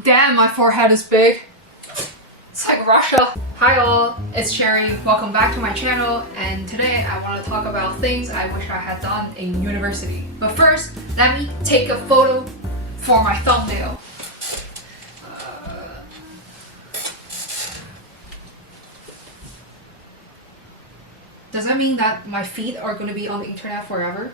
Damn, my forehead is big. It's like Russia. Hi all, it's Sherry. Welcome back to my channel, and today I want to talk about things I wish I had done in university. But first, let me take a photo for my thumbnail. Does that mean that my feet are going to be on the internet forever?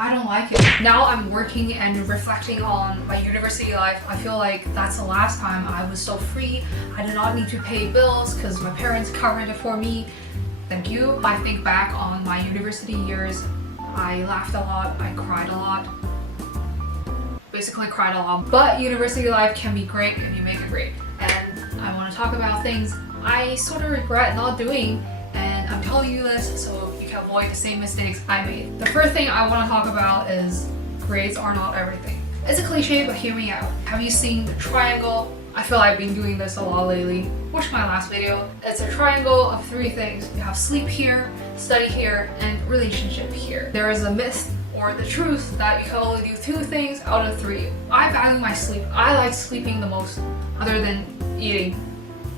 I don't like it. Now I'm working and reflecting on my university life. I feel like that's the last time I was so free. I did not need to pay bills because my parents covered it for me. Thank you. I think back on my university years. I laughed a lot, I cried a lot. Basically cried a lot. But university life can be great if you make it great. And I want to talk about things I sort of regret not doing. And I'm telling you this so you can avoid the same mistakes I made. The first thing I want to talk about is grades are not everything. It's a cliche, but hear me out. Have you seen the triangle? I feel like I've been doing this a lot lately. Watch my last video. It's a triangle of three things. You have sleep here, study here, and relationship here. There is a myth or the truth that you can only do two things out of three. I value my sleep. I like sleeping the most, other than eating.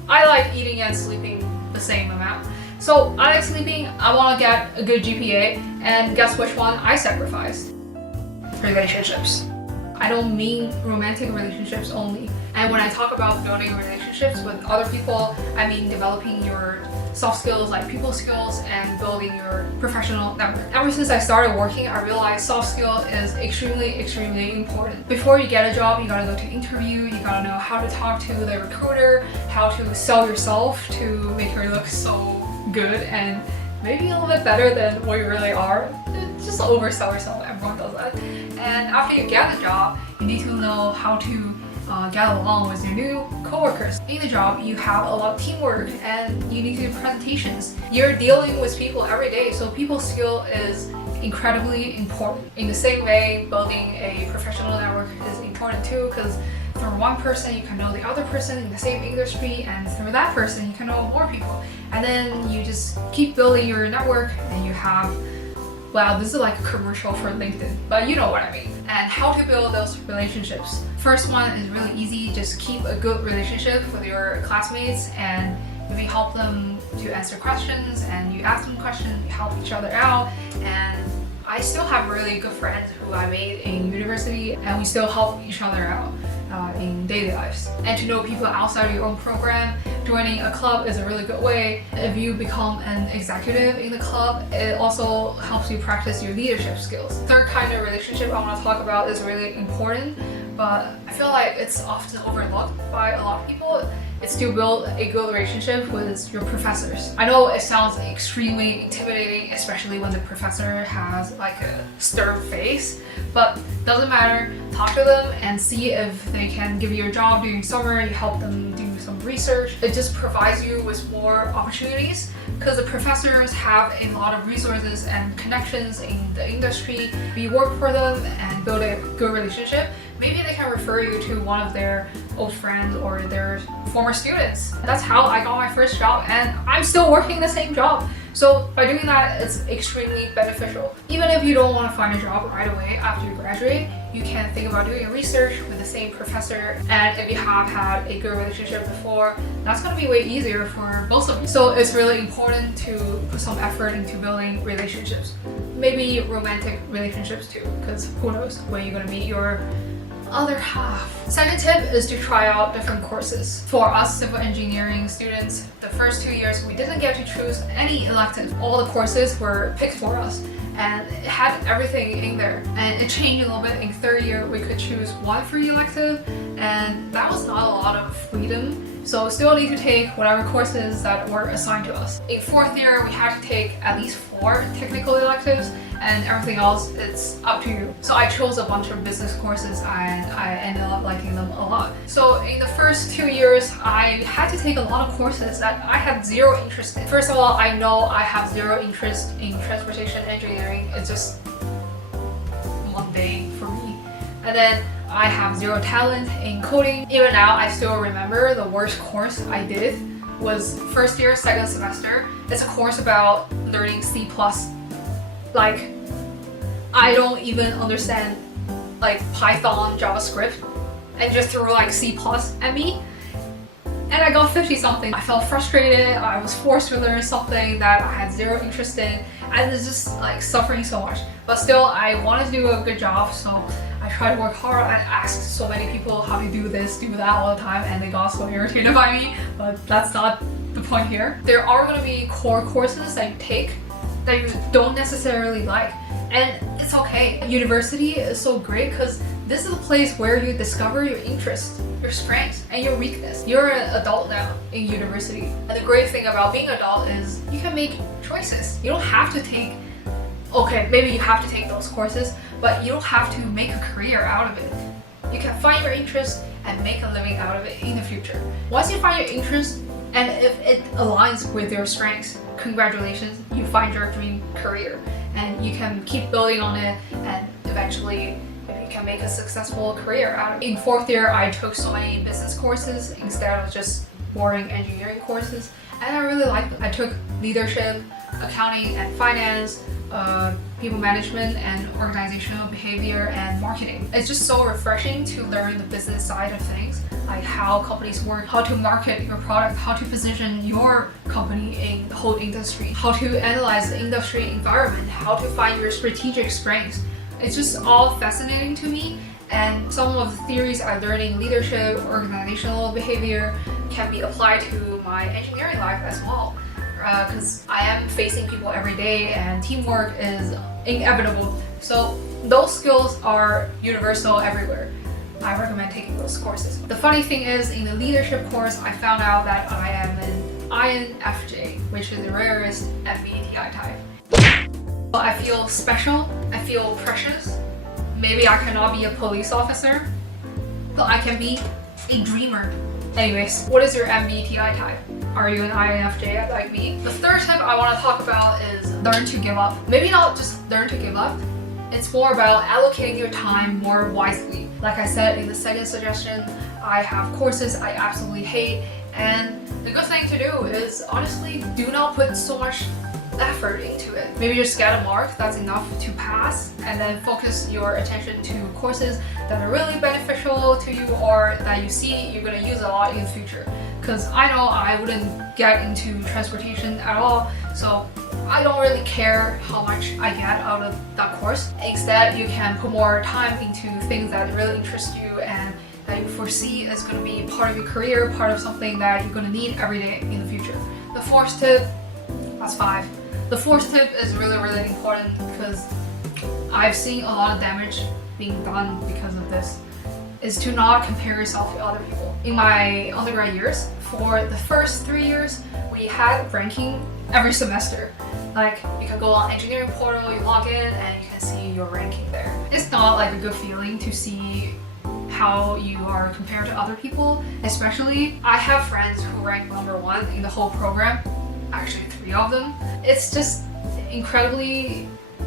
I like eating and sleeping the same amount. So I like sleeping, I want to get a good GPA, and guess which one I sacrificed? Relationships. I don't mean romantic relationships only. And when I talk about building relationships with other people, I mean developing your soft skills like people skills and building your professional network. Ever since I started working, I realized soft skill is extremely important. Before you get a job, you gotta go to interview, you gotta know how to talk to the recruiter, how to sell yourself to make her look so good and maybe a little bit better than what you really are. Just oversell yourself, everyone does that. And after you get the job, you need to know how to get along with your new coworkers. In the job, you have a lot of teamwork and you need to do presentations. You're dealing with people every day, so people skill is incredibly important. In the same way, building a professional network is important too, because through one person you can know the other person in the same industry, and through that person you can know more people. And then you just keep building your network and you have, wow, this is like a commercial for LinkedIn, but you know what I mean. And how to build those relationships. First one is really easy. Just keep a good relationship with your classmates and maybe help them to answer questions, and you ask them questions, you help each other out. And I still have really good friends who I made in university, and we still help each other out in daily lives. And to know people outside of your own program, joining a club is a really good way. If you become an executive in the club, it also helps you practice your leadership skills. Third kind of relationship I want to talk about is really important, but I feel like it's often overlooked by a lot of people. It's to build a good relationship with your professors. I know it sounds extremely intimidating, especially when the professor has like a stern face, but doesn't matter. Talk to them and see if they can give you a job during summer. You help them do some research. It just provides you with more opportunities because the professors have a lot of resources and connections in the industry. If you work for them and build a good relationship, maybe they can refer you to one of their old friends or their former students. That's how I got my first job, and I'm still working the same job. So by doing that, it's extremely beneficial. Even if you don't want to find a job right away after you graduate, you can think about doing research with the same professor. And if you have had a good relationship before, that's going to be way easier for both of you. So it's really important to put some effort into building relationships. Maybe romantic relationships too, because who knows when you're going to meet your other half. Second tip is to try out different courses. For us civil engineering students, the first 2 years we didn't get to choose any elective. All the courses were picked for us, and it had everything in there. And it changed a little bit. In third year we could choose one free elective, and that was not a lot of freedom. So still need to take whatever courses that were assigned to us. In fourth year we had to take at least 4 technical electives, and everything else, it's up to you. So I chose a bunch of business courses and I ended up liking them a lot. So in the first 2 years, I had to take a lot of courses that I had zero interest in. First of all, I know I have zero interest in transportation engineering. It's just mundane for me. And then I have zero talent in coding. Even now, I still remember the worst course I did was first year, second semester. It's a course about learning C++. Like, I don't even understand like Python, JavaScript, and just threw like C+ at me. And I got 50 something. I felt frustrated. I was forced to learn something that I had zero interest in. I was just like suffering so much. But still, I wanted to do a good job, so I tried to work hard. I asked so many people how to do this, do that all the time, and they got so irritated by me. But that's not the point here. There are going to be core courses that you take that you don't necessarily like. And it's okay. University is so great because this is a place where you discover your interests, your strengths, and your weakness. You're an adult now in university. And the great thing about being an adult is you can make choices. You don't have to take, okay, maybe you have to take those courses, but you don't have to make a career out of it. You can find your interest and make a living out of it in the future. Once you find your interest, and if it aligns with your strengths, congratulations, you find your dream career. And you can keep building on it, and eventually you can make a successful career out of it. In 4th year, I took so many business courses instead of just boring engineering courses, and I really liked them. I took leadership, accounting and finance, people management and organizational behavior and marketing. It's just so refreshing to learn the business side of things, like how companies work, how to market your product, how to position your company in the whole industry, how to analyze the industry environment, how to find your strategic strengths. It's just all fascinating to me, and some of the theories I learned in leadership, organizational behavior can be applied to my engineering life as well. Because I am facing people every day and teamwork is inevitable. So those skills are universal everywhere. I recommend taking those courses. The funny thing is, in the leadership course, I found out that I am an INFJ, which is the rarest MBTI type. I feel special, I feel precious. Maybe I cannot be a police officer, but I can be a dreamer. Anyways, what is your MBTI type? Are you an INFJ like me? The third type I want to talk about is learn to give up. Maybe not just learn to give up. It's more about allocating your time more wisely. Like I said in the second suggestion, I have courses I absolutely hate, and the good thing to do is honestly do not put so much effort into it. Maybe just get a mark that's enough to pass, and then focus your attention to courses that are really beneficial to you or that you see you're going to use a lot in the future. Because I know I wouldn't get into transportation at all, so I don't really care how much I get out of that course. Instead, you can put more time into things that really interest you and that you foresee is going to be part of your career, part of something that you're going to need every day in the future. The fourth tip, that's 5. The fourth tip is really, really important because I've seen a lot of damage being done because of this, is to not compare yourself to other people. In my undergrad years, for the first 3 years, we had ranking every semester. Like, you can go on engineering portal, you log in, and you can see your ranking there. It's not like a good feeling to see how you are compared to other people, especially I have friends who rank number 1 in the whole program, actually 3 of them. It's just incredibly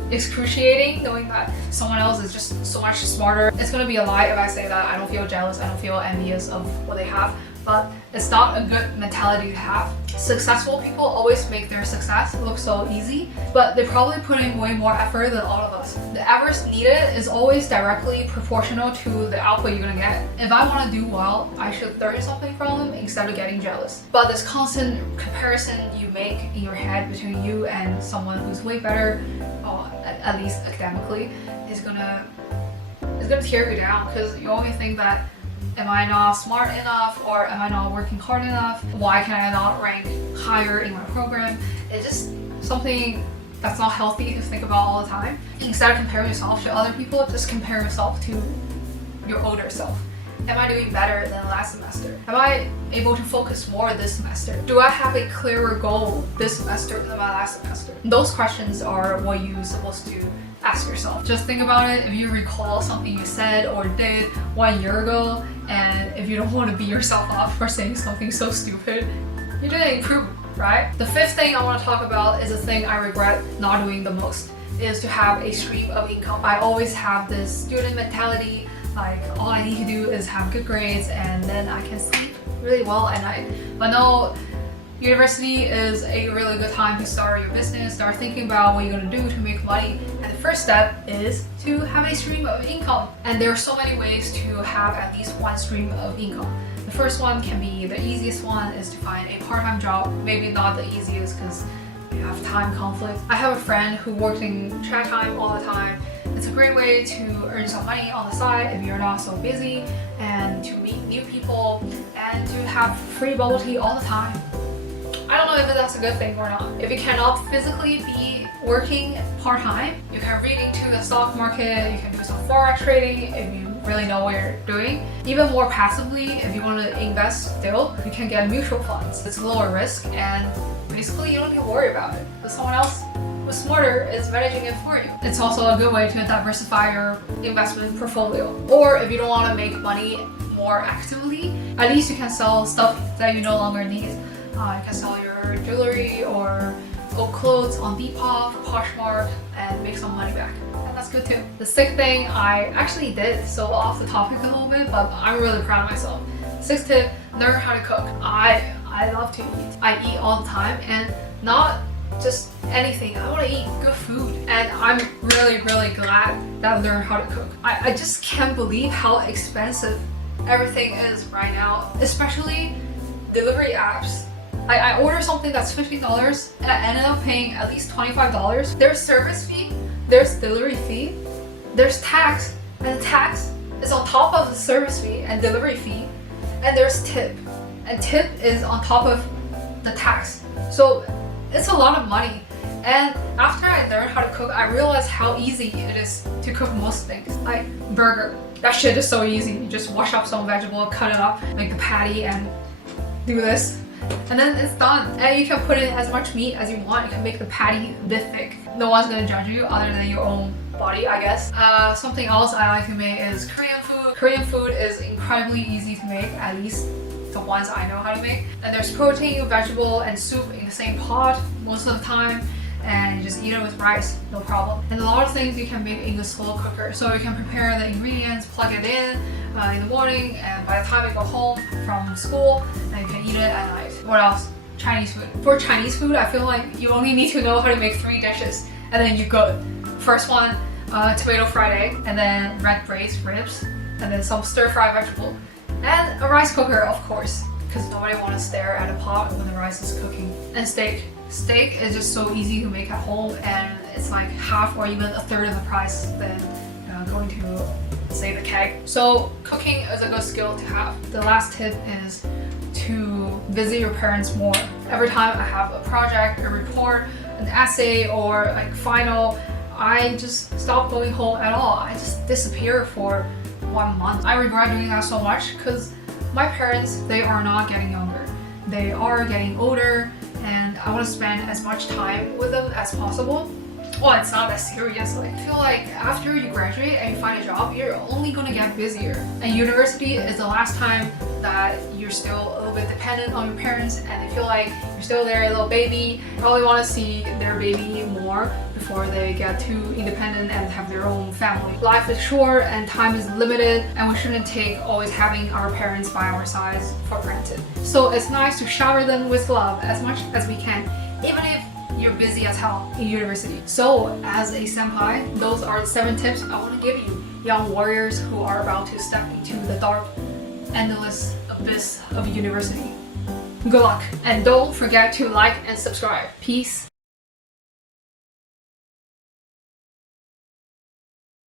excruciating knowing that someone else is just so much smarter. It's gonna be a lie if I say that I don't feel jealous, I don't feel envious of what they have, but it's not a good mentality to have. Successful people always make their success look so easy, but they're probably putting way more effort than all of us. The effort needed is always directly proportional to the output you're gonna get. If I want to do well, I should learn something from them instead of getting jealous. But this constant comparison you make in your head between you and someone who's way better, or at least academically, is gonna tear you down, because you only think that, am I not smart enough, or am I not working hard enough? Why can I not rank higher in my program? It's just something that's not healthy to think about all the time. Instead of comparing yourself to other people, just compare yourself to your older self. Am I doing better than last semester? Am I able to focus more this semester? Do I have a clearer goal this semester than my last semester? Those questions are what you're supposed to ask yourself. Just think about it. If you recall something you said or did 1 year ago, and if you don't want to beat yourself up for saying something so stupid, you didn't improve, right? The fifth thing I want to talk about is a thing I regret not doing the most, is to have a stream of income. I always have this student mentality, like all I need to do is have good grades and then I can sleep really well at night. But no, University is a really good time to start your business, start thinking about what you're going to do to make money. And the first step is to have a stream of income. And there are so many ways to have at least one stream of income. The first one can be the easiest one is to find a part-time job. Maybe not the easiest because you have time conflict. I have a friend who works in chat time all the time. It's a great way to earn some money on the side if you're not so busy, and to meet new people and to have free bubble tea all the time. I don't know if that's a good thing or not. If you cannot physically be working part-time, you can read into the stock market, you can do some forex trading if you really know what you're doing. Even more passively, if you want to invest still, you can get mutual funds. It's lower risk and basically you don't need to worry about it. But someone else who's smarter is managing it for you. It's also a good way to diversify your investment portfolio. Or if you don't want to make money more actively, at least you can sell stuff that you no longer need. You can sell your jewelry or old clothes on Depop, Poshmark, and make some money back. And that's good too. The sixth thing I actually did, so off the topic a little bit, but I'm really proud of myself. Sixth tip, learn how to cook. I love to eat. I eat all the time, and not just anything. I want to eat good food, and I'm really glad that I learned how to cook. I just can't believe how expensive everything is right now, especially delivery apps. I order something that's $50 and I ended up paying at least $25. There's service fee, there's delivery fee, there's tax, and the tax is on top of the service fee and delivery fee, and there's tip, and tip is on top of the tax. So it's a lot of money. And after I learned how to cook, I realized how easy it is to cook most things. Like burger, that shit is so easy. You just wash up some vegetable, cut it up, make the patty, and do this. And then it's done. And you can put in as much meat as you want. You can make the patty this thick. No one's gonna judge you other than your own body, I guess. Something else I like to make is Korean food. Korean food is incredibly easy to make, at least the ones I know how to make. And there's protein, vegetable, and soup in the same pot most of the time. And you just eat it with rice, no problem. And a lot of things you can make in the slow cooker. So you can prepare the ingredients, plug it in the morning, and by the time you go home from school, then you can eat it at night. What else? Chinese food. For Chinese food, I feel like you only need to know how to make 3 dishes, and then you're good. First one, tomato fried egg, and then red braised ribs, and then some stir-fried vegetable, and a rice cooker, of course, because nobody wants to stare at a pot when the rice is cooking. And steak. Steak is just so easy to make at home, and it's like half or even a third of the price than going to, say, the keg. So cooking is a good skill to have. The last tip is to visit your parents more. Every time I have a project, a report, an essay, or like final, I just stop going home at all. I just disappear for 1 month. I regret doing that so much because my parents, they are not getting younger. They are getting older, and I want to spend as much time with them as possible. Well, it's not that serious. Like, I feel like after you graduate and you find a job, you're only gonna get busier. And university is the last time that you're still a little bit dependent on your parents, and they feel like you're still their little baby. Probably want to see their baby more before they get too independent and have their own family. Life is short and time is limited, and we shouldn't take always having our parents by our sides for granted. So it's nice to shower them with love as much as we can, even if you're busy as hell in university. So as a senpai, those are the 7 tips I want to give you, young warriors who are about to step into the dark, endless abyss of university. Good luck, and don't forget to like and subscribe. Peace.